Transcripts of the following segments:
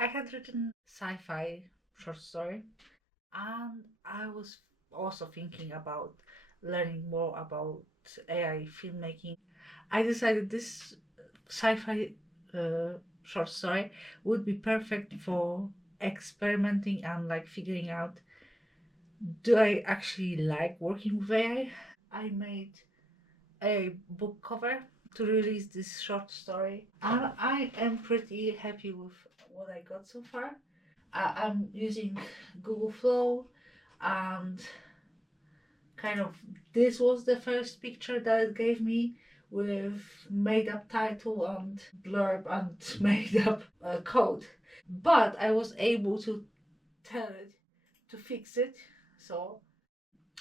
I had written sci-fi short story, and I was also thinking about learning more about AI filmmaking. I decided this sci-fi uh, short story would be perfect for experimenting and like figuring out, do I actually like working with AI? I made a book cover to release this short story, and I am pretty happy with what I got so far. I'm using Google Flow, and kind of this was the first picture that it gave me with made up title and blurb and made up code. But I was able to tell it to fix it. So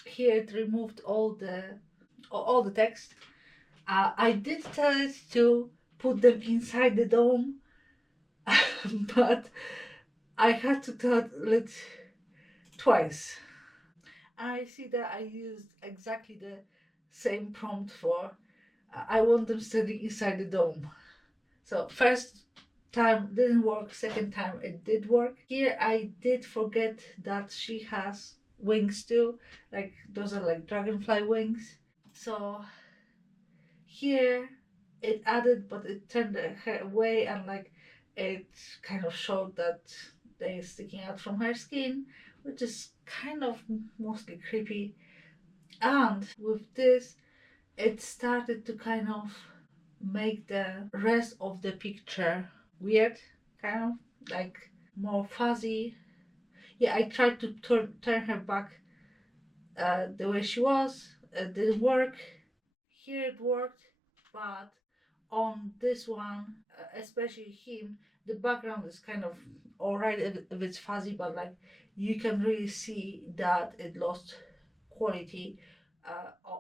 here it removed all the text. I did tell it to put them inside the dome, but I had to tell it twice. I see that I used exactly the same prompt for I want them standing inside the dome. So first time didn't work, second time it did work. Here I did forget that she has wings too, like those are like dragonfly wings. So here it added, but it turned her away, and like it kind of showed that they're sticking out from her skin, which is kind of mostly creepy. And with this, it started to kind of make the rest of the picture weird, kind of like more fuzzy. Yeah, I tried to turn her back the way she was. It didn't work. Here it worked, but on this one, especially him, the background is kind of alright if it's fuzzy, but like you can really see that it lost quality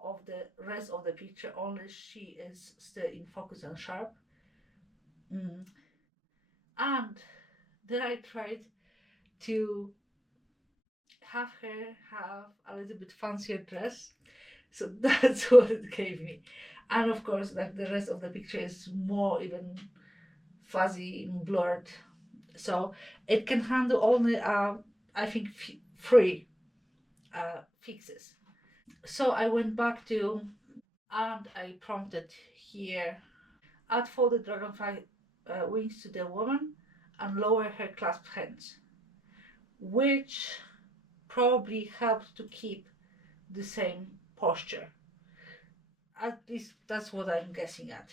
of the rest of the picture. Only she is still in focus and sharp. Mm. And then I tried to have her have a little bit fancier dress. So that's what it gave me. And of course, like the rest of the picture is more even fuzzy and blurred. So it can handle only, I think, three fixes. So I went back to and I prompted here add folded dragonfly wings to the woman and lower her clasped hands, which probably helped to keep the same posture. At least that's what I'm guessing at.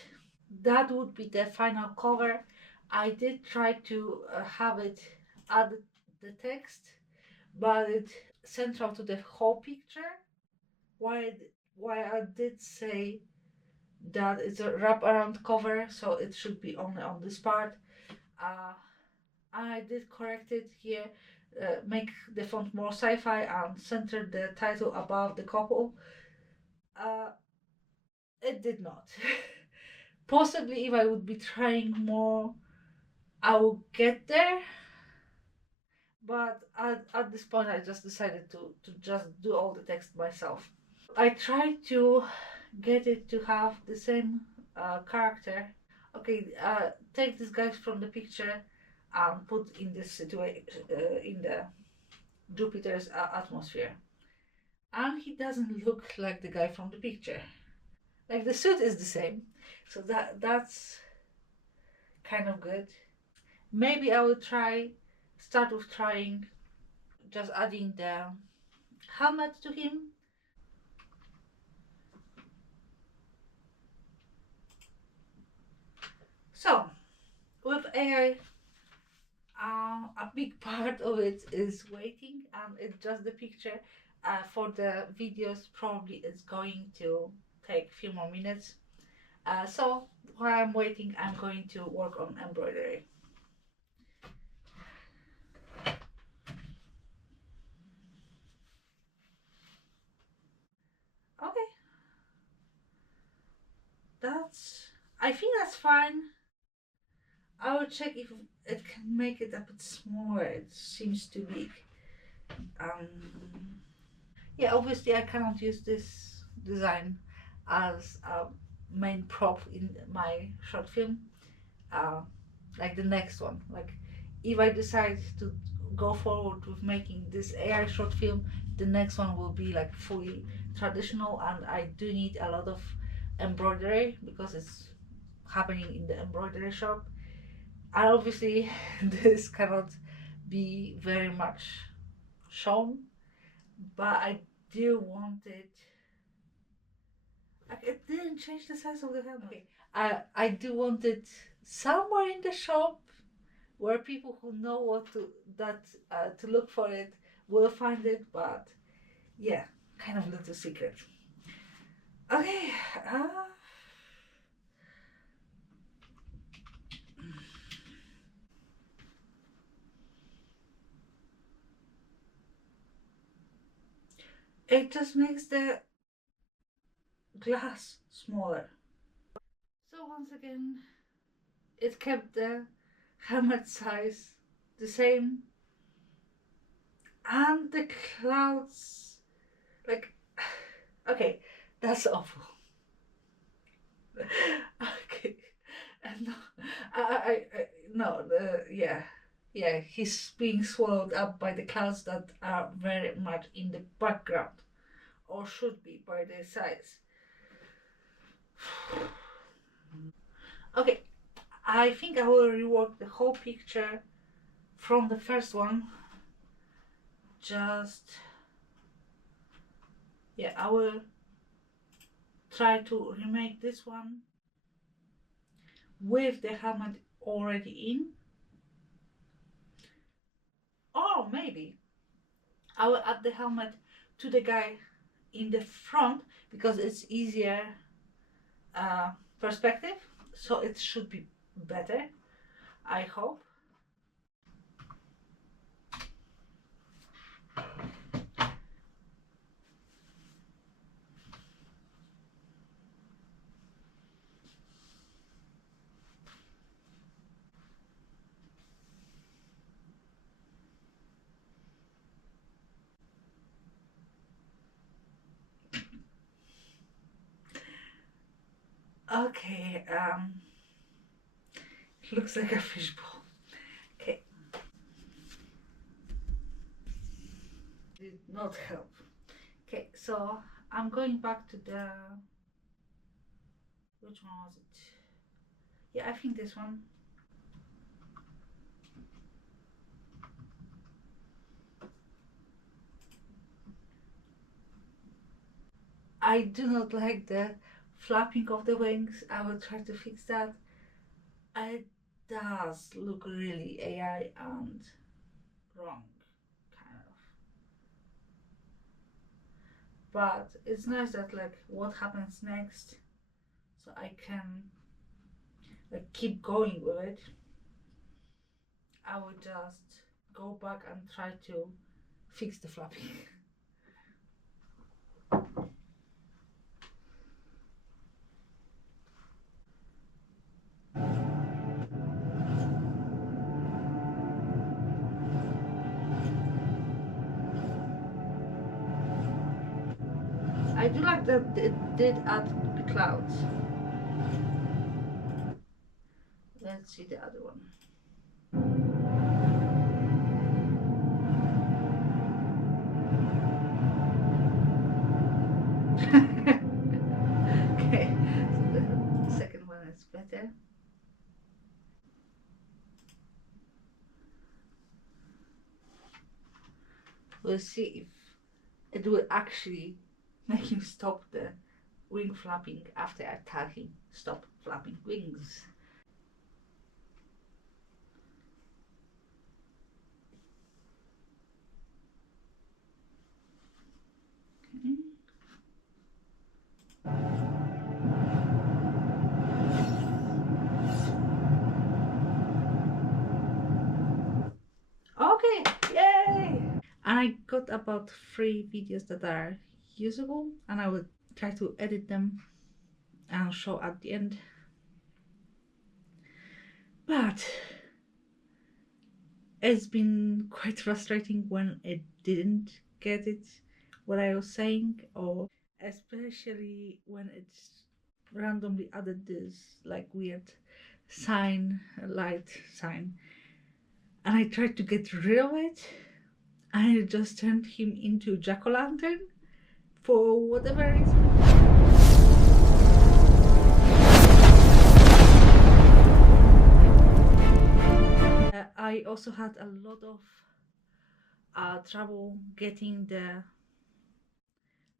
That would be the final cover. I did try to have it add the text, but it central to the whole picture. Why why I did say that it's a wraparound cover, so it should be only on this part. Uh, I did correct it here, make the font more sci-fi and center the title above the couple. Uh, it did not. Possibly if I would be trying more, I will get there. But at this point, I just decided to just do all the text myself. I tried to get it to have the same character. Okay, take this guy from the picture and put in this situation in the Jupiter's atmosphere, and he doesn't look like the guy from the picture. Like the suit is the same, so that's kind of good. Maybe I will start with trying just adding the helmet to him. So with AI, a big part of it is waiting, and it's just the picture. For the videos, probably it's going to take a few more minutes. So while I'm waiting, I'm going to work on embroidery. Okay, that's. I think that's fine. I will check if it can make it a bit smaller. It seems too big. Um, yeah, obviously I cannot use this design as a main prop in my short film. Uh, like the next one. Like if I decide to go forward with making this AI short film, the next one will be like fully traditional, and I do need a lot of embroidery because it's happening in the embroidery shop. And obviously, this cannot be very much shown, but I do want it. Like, it didn't change the size of the helmet. Okay. I do want it somewhere in the shop where people who know what to that to look for it will find it. But yeah, kind of little secret. Okay. It just makes the glass smaller. So once again, it kept the helmet size the same, and the clouds, like, okay, that's awful. Okay, and no, no, yeah, yeah, he's being swallowed up by the clouds that are very much in the background, or should be by their size. Okay, I think I will rework the whole picture from the first one. Just, yeah, I will try to remake this one with the helmet already in, or maybe I will add the helmet to the guy in the front because it's easier perspective, so it should be better, I hope. Okay, looks like a fishbowl. Okay, did not help. Okay, so I'm going back to the, which one was it? Yeah, I think this one. I do not like the flapping of the wings. I will try to fix that. It does look really AI and wrong, kind of. But it's nice that like what happens next, so I can like keep going with it. I will just go back and try to fix the flapping. I do like that it did add the clouds. Let's see the other one. Okay, so the second one is better. We'll see if it will actually make him stop the wing flapping after I tell him stop flapping wings. Okay, yay! And I got about 3 videos that are usable, and I will try to edit them and show at the end. But it's been quite frustrating when it didn't get it what I was saying, or especially when it's randomly added this like weird sign, light sign, and I tried to get rid of it, and it just turned him into jack-o'-lantern for whatever reason. I also had a lot of trouble getting the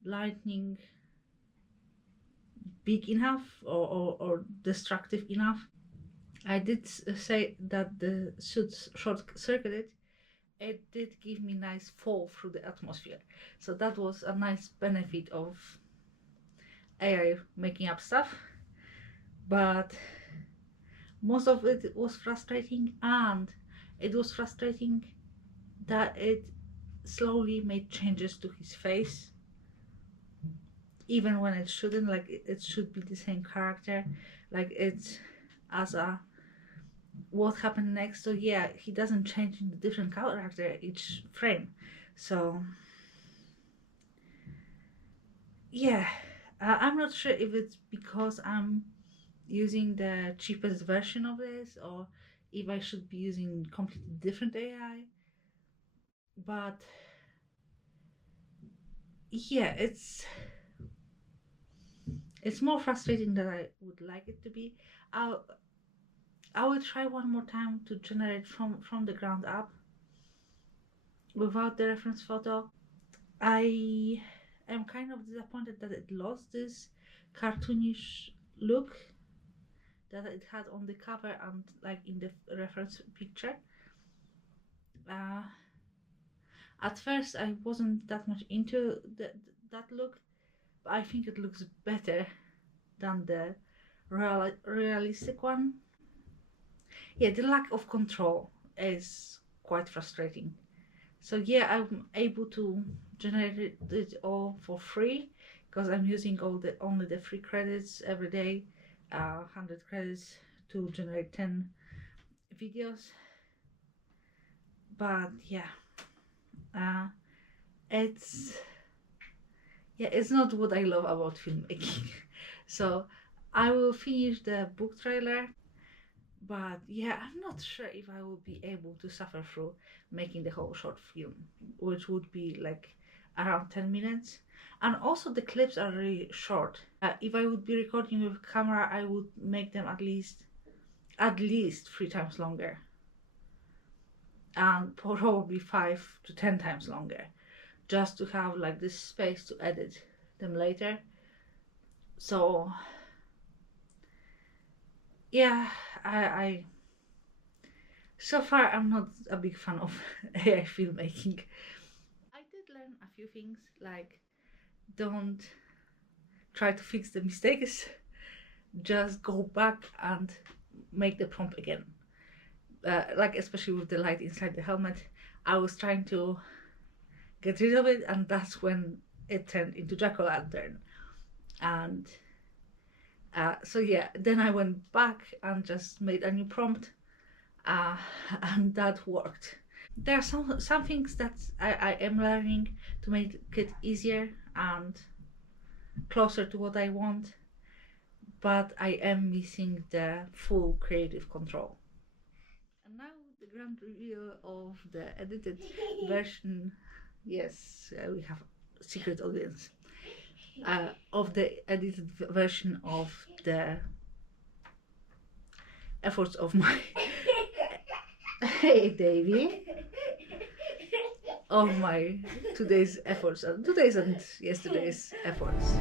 lightning big enough or destructive enough. I did say that the suits short circuited. It did give me nice fall through the atmosphere, so that was a nice benefit of AI making up stuff. But most of it was frustrating, and it was frustrating that it slowly made changes to his face even when it shouldn't. Like it should be the same character, like it's as a what happened next. So yeah, he doesn't change into different character each frame. So yeah, I'm not sure if it's because I'm using the cheapest version of this, or if I should be using completely different AI. But yeah, it's more frustrating than I would like it to be. I'll I will try one more time to generate from the ground up without the reference photo. I am kind of disappointed that it lost this cartoonish look that it had on the cover and like in the reference picture. Uh, at first, I wasn't that much into that look, but I think it looks better than the realistic one. Yeah, the lack of control is quite frustrating. So yeah, I'm able to generate it all for free because I'm using only the free credits every day, 100 credits to generate 10 videos. But yeah, uh, it's it's not what I love about filmmaking. So I will finish the book trailer, but yeah, I'm not sure if I will be able to suffer through making the whole short film, which would be like around 10 minutes. And also, the clips are really short. If I would be recording with camera, I would make them at least 3 times longer, and probably 5 to 10 times longer, just to have like this space to edit them later. So yeah, I so far I'm not a big fan of AI filmmaking. I did learn a few things, like don't try to fix the mistakes, just go back and make the prompt again. Like especially with the light inside the helmet, I was trying to get rid of it, and that's when it turned into jack-o'-lantern. And so yeah, then I went back and just made a new prompt, uh, and that worked. There are some things that I am learning to make it easier and closer to what I want, but I am missing the full creative control. And now the grand reveal of the edited version. Yes, we have a secret audience. Of the edited version of the efforts of my hey Davy, of my today's efforts, today's and yesterday's efforts.